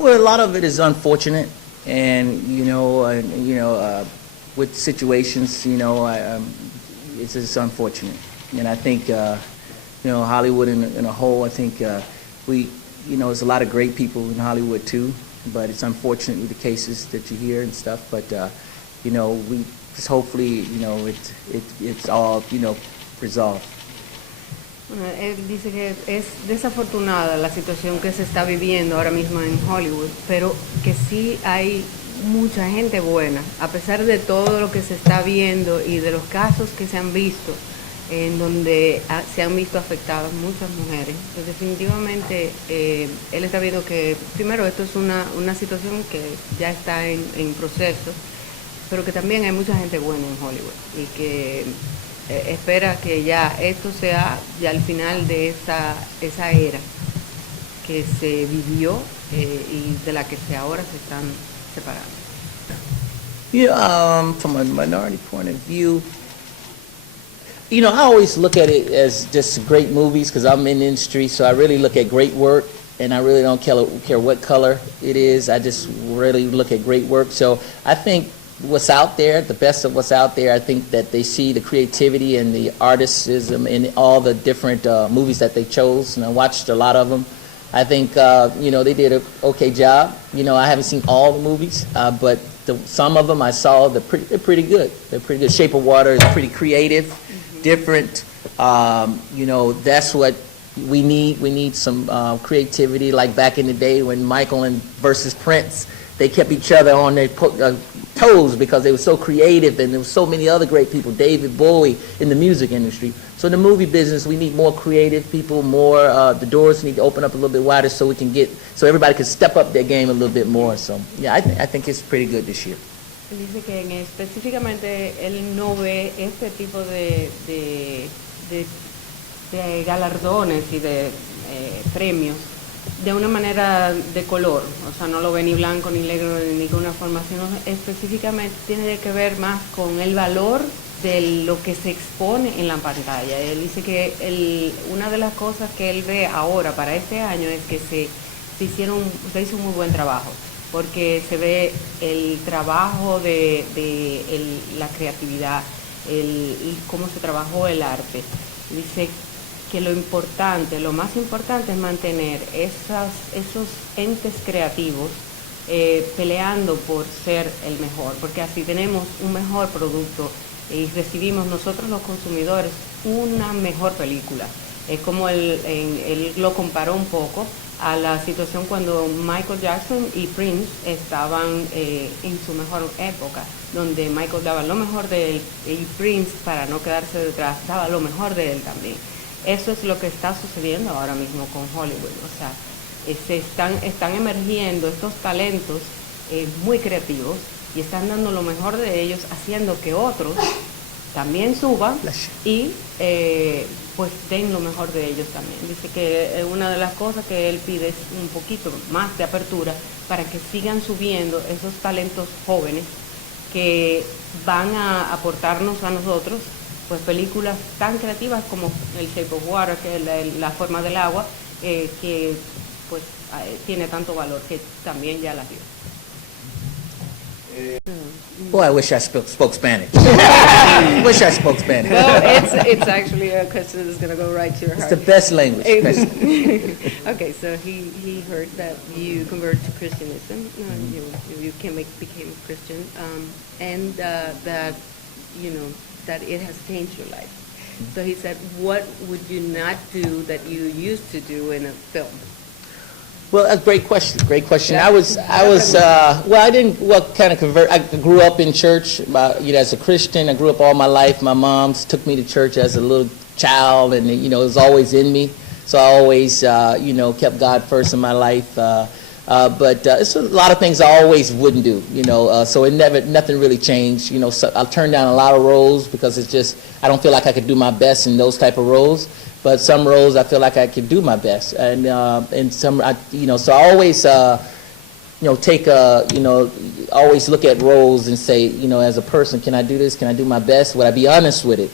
Well, a lot of it is unfortunate, and with situations, it's just unfortunate. And I think, Hollywood in a whole, I think there's a lot of great people in Hollywood too, but it's unfortunately the cases that you hear and stuff. But we just hopefully, it's all, resolved. Bueno, él dice que es desafortunada la situación que se está viviendo ahora mismo en Hollywood, pero que sí hay mucha gente buena, a pesar de todo lo que se está viendo y de los casos que se han visto, en donde se han visto afectadas muchas mujeres. Pues definitivamente él está viendo que, primero, esto es una situación que ya está en proceso, pero que también hay mucha gente buena en Hollywood y que espera que ya esto sea ya el final de esa era que se vivió y de la que ahora se están separando. Yeah, from a minority point of view, I always look at it as just great movies because I'm in the industry, so I really look at great work, and I really don't care what color it is. I just really look at great work. So I think what's out there, the best of what's out there, I think that they see the creativity and the artisticism in all the different movies that they chose, and I watched a lot of them. I think, they did an okay job. I haven't seen all the movies, but some of them I saw, they're pretty good. They're pretty good. Shape of Water is pretty creative, different. That's what we need. We need some creativity, like back in the day when Michael versus Prince, they kept each other on their toes because they were so creative, and there were so many other great people, David Bowie in the music industry. So in the movie business, we need more creative people, more, the doors need to open up a little bit wider so everybody can step up their game a little bit more. So yeah, I think it's pretty good this year. Dice que específicamente él no ve este tipo de galardones y de premios de una manera de color, o sea, no lo ve ni blanco ni negro de ninguna forma, sino específicamente tiene que ver más con el valor de lo que se expone en la pantalla. Él dice que una de las cosas que él ve ahora para este año es que se hizo un muy buen trabajo, porque se ve el trabajo de la creatividad, cómo se trabajó el arte. Dice que lo más importante es mantener esos entes creativos peleando por ser el mejor, porque así tenemos un mejor producto y recibimos nosotros los consumidores una mejor película. Es como él lo comparó un poco a la situación cuando Michael Jackson y Prince estaban en su mejor época, donde Michael daba lo mejor de él y Prince, para no quedarse detrás, daba lo mejor de él también. Eso es lo que está sucediendo ahora mismo con Hollywood. O sea, están emergiendo estos talentos muy creativos y están dando lo mejor de ellos, haciendo que otros también suban y pues den lo mejor de ellos también. Dice que una de las cosas que él pide es un poquito más de apertura para que sigan subiendo esos talentos jóvenes que van a aportarnos a nosotros pues películas tan creativas como el Shape of Water, que es la forma del agua, que pues tiene tanto valor, que también ya las vio. Boy, I wish I spoke Spanish. Wish I spoke Spanish. Well, it's actually a question that's going to go right to your heart. It's the best language. Okay, so he heard that you converted to Christianism, you became Christian, and that that it has changed your life. So he said, what would you not do that you used to do in a film? Well, a great question. Great question. I didn't kind of convert. I grew up in church, as a Christian. I grew up all my life. My mom took me to church as a little child, and it was always in me. So I always, kept God first in my life. But it's a lot of things I always wouldn't do, so nothing really changed. So I turned down a lot of roles because I don't feel like I could do my best in those type of roles. But some roles I feel like I could do my best, and some, so I always, always look at roles and say, as a person, can I do this? Can I do my best? Would I be honest with it?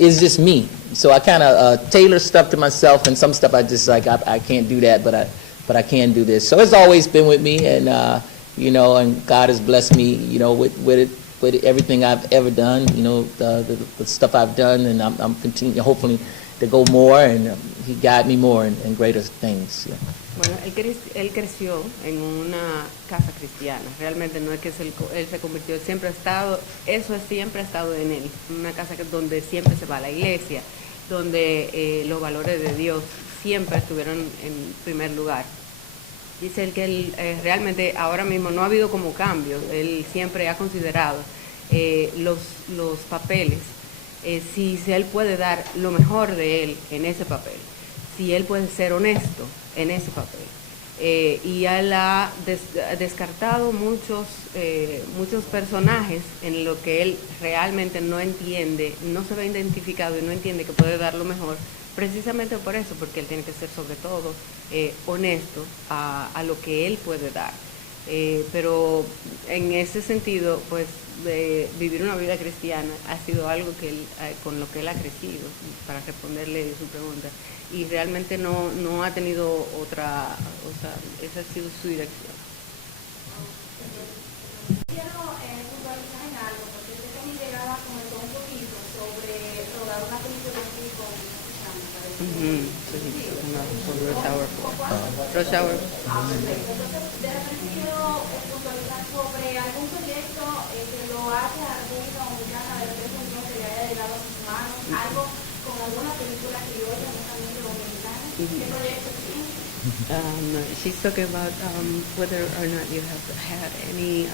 Is this me? So I kind of tailor stuff to myself, and some stuff I just I can't do that, but but I can do this. So it's always been with me, and you know, and God has blessed me, you know, with everything I've ever done, you know, the stuff I've done, and I'm continuing, hopefully, to go more, and He guide me more in greater things. Yeah. Bueno, él creció en una casa cristiana. Realmente no es que él se convirtió, siempre ha estado, eso siempre ha estado en él. Una casa donde siempre se va a la iglesia, donde los valores de Dios siempre estuvieron en primer lugar. Dice él que él realmente ahora mismo no ha habido como cambios. Él siempre ha considerado los papeles, si él puede dar lo mejor de él en ese papel, si él puede ser honesto en ese papel. Y él ha descartado muchos personajes en lo que él realmente no entiende, no se ve identificado y no entiende que puede dar lo mejor, precisamente por eso, porque él tiene que ser sobre todo honesto a lo que él puede dar. Pero en ese sentido, pues vivir una vida cristiana ha sido algo que él, con lo que él ha crecido, para responderle su pregunta, y realmente no ha tenido otra, o sea, esa ha sido su dirección. Quiero puntualizar en algo, porque sé que mi llegada comentó un poquito sobre rodar una película así con Rush Hour. Entonces, de repente quiero puntualizar sobre algún proyecto que lo haya República Dominicana, de repente un que le haya llegado a sus manos, algo con alguna película criolla, netamente dominicana. ¿Qué proyecto tiene? She's talking about whether or not you have had any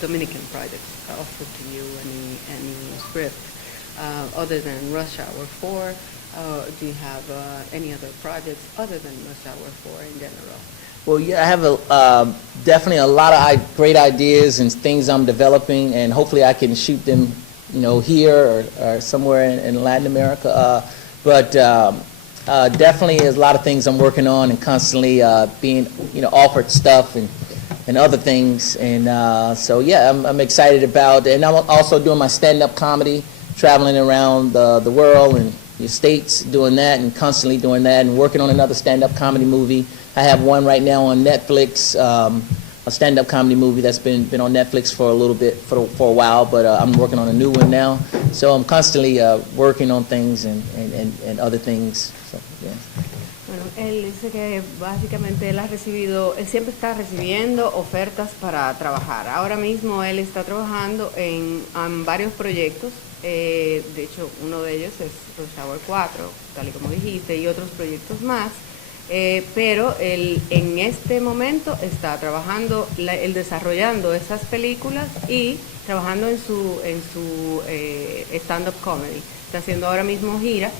Dominican projects offered to you, any script other than Rush Hour 4. Do you have any other projects other than Rush Hour 4 in general? Well, yeah, I have definitely a lot of great ideas and things I'm developing, and hopefully I can shoot them, you know, here or somewhere in Latin America. But definitely there's a lot of things I'm working on and constantly being, you know, offered stuff and other things. And so, yeah, I'm excited about it. And I'm also doing my stand-up comedy, traveling around the world and the States doing that and constantly doing that and working on another stand-up comedy movie. I have one right now on Netflix, a stand-up comedy movie that's been on Netflix for a little bit, for a while, but I'm working on a new one now. So I'm constantly working on things and other things. So, yeah. Bueno, él dice que básicamente él siempre está recibiendo ofertas para trabajar. Ahora mismo él está trabajando en varios proyectos. De hecho, uno de ellos es Rush Hour 4, tal y como dijiste, y otros proyectos más. Pero él en este momento está trabajando, desarrollando esas películas y trabajando en su stand-up comedy. Está haciendo ahora mismo gira,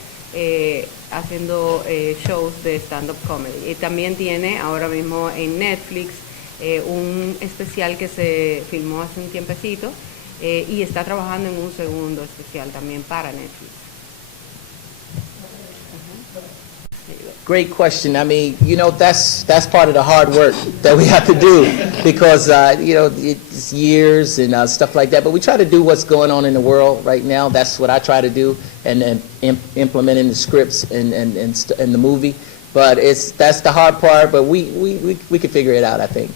haciendo shows de stand-up comedy. Y también tiene ahora mismo en Netflix un especial que se filmó hace un tiempecito, y está trabajando en un segundo especial también para Netflix. Great question. I mean, you know, that's part of the hard work that we have to do because, you know, it's years and stuff like that. But we try to do what's going on in the world right now. That's what I try to do, and implementing the scripts and the movie. But that's the hard part. But we can figure it out, I think.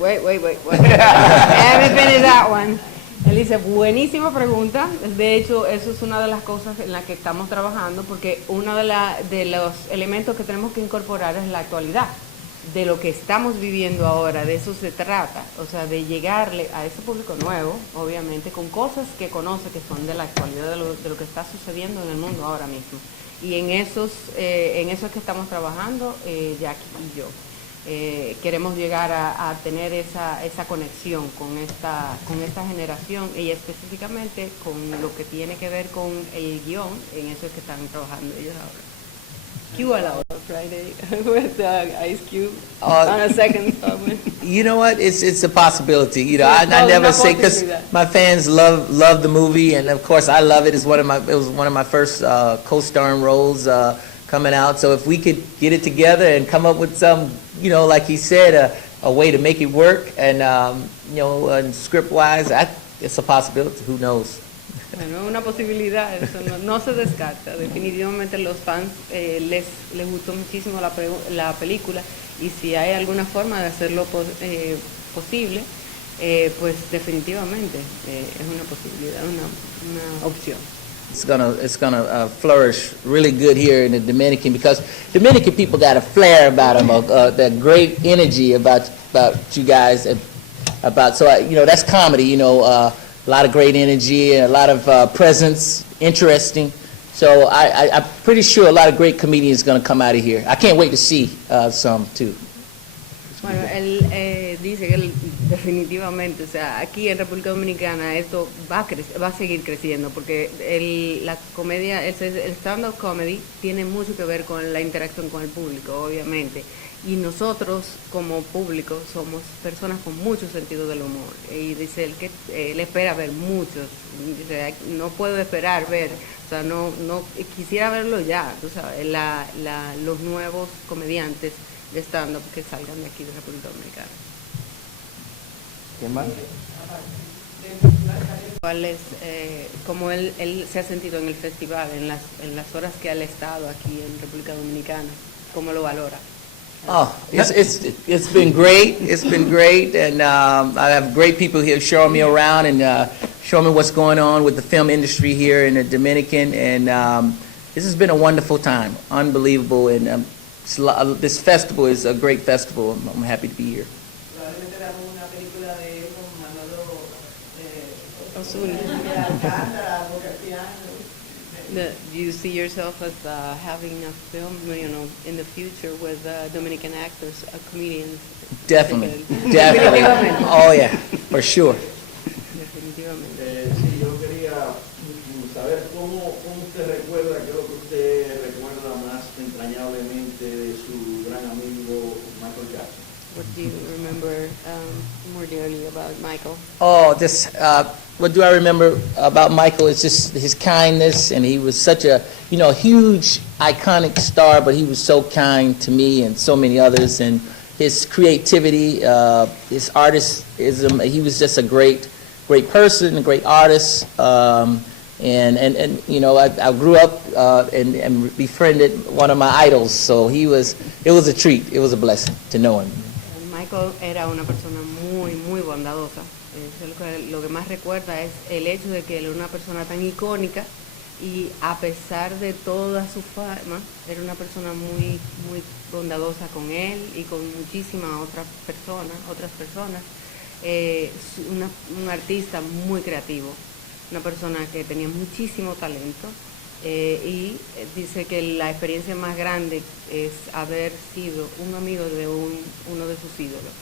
Wait. Let me finish that one. Él dice, buenísima pregunta. De hecho, eso es una de las cosas en las que estamos trabajando, porque uno de los elementos que tenemos que incorporar es la actualidad de lo que estamos viviendo ahora. De eso se trata, o sea, de llegarle a ese público nuevo, obviamente, con cosas que conoce, que son de la actualidad, de lo que está sucediendo en el mundo ahora mismo. Y en eso es que estamos trabajando, Jackie y yo. Queremos llegar a tener esa conexión con esta generación, y específicamente con lo que tiene que ver con el guión. En eso es que están trabajando ellos ahora. Q a la hora Friday with Ice Cube on a second installment. You know what? It's a possibility. You know, I never say, because my fans love the movie, and of course I love it. It was one of my first co-starring roles coming out. So if we could get it together and come up with some, you know, like he said, a way to make it work, and you know, script-wise, it's a possibility. Who knows? Bueno, es una posibilidad, eso no se descarta. Definitivamente los fans les gustó muchísimo la película y si hay alguna forma de hacerlo posible, pues definitivamente es una posibilidad, una opción. It's gonna flourish really good here in the Dominican because Dominican people got a flair about them, that great energy about you guys, that's comedy, a lot of great energy and a lot of presence, interesting. So I'm pretty sure a lot of great comedians going to come out of here. I can't wait to see some too. Bueno, él dice que él definitivamente, o sea, aquí en República Dominicana esto va a seguir creciendo porque la comedia, el stand-up comedy tiene mucho que ver con la interacción con el público, obviamente. Y nosotros como público somos personas con mucho sentido del humor. Y dice él que él espera ver muchos. Dice, no puedo esperar ver, o sea, no quisiera verlo ya, tú sabes, los nuevos comediantes de stand-up que salgan de aquí de República Dominicana. ¿Qué más? ¿Cuál es, cómo él se ha sentido en el festival, en las horas que él ha estado aquí en República Dominicana? ¿Cómo lo valora? Oh, it's been great. It's been great, and I have great people here showing me around and showing me what's going on with the film industry here in the Dominican, and this has been a wonderful time, unbelievable, and this festival is a great festival. I'm happy to be here. Do you see yourself as having a film, in the future with Dominican actors, comedians? Definitely. Oh yeah, for sure. Definitivamente. Sí, yo quería saber cómo usted recuerda, qué es lo que usted recuerda más entrañablemente de su gran amigo Michael Jackson. What do you remember more dearly about Michael? Oh, what do I remember about Michael is just his kindness, and he was such a, huge, iconic star, but he was so kind to me and so many others, and his creativity, his artistism, he was just a great person, a great artist, and I grew up and befriended one of my idols, so it was a treat, it was a blessing to know him. Michael era una persona muy, muy bondadosa. Lo que más recuerda es el hecho de que él era una persona tan icónica y a pesar de toda su fama, era una persona muy, muy bondadosa con él y con muchísimas otras personas. Un artista muy creativo, una persona que tenía muchísimo talento. Y dice que la experiencia más grande es haber sido un amigo de uno de sus ídolos.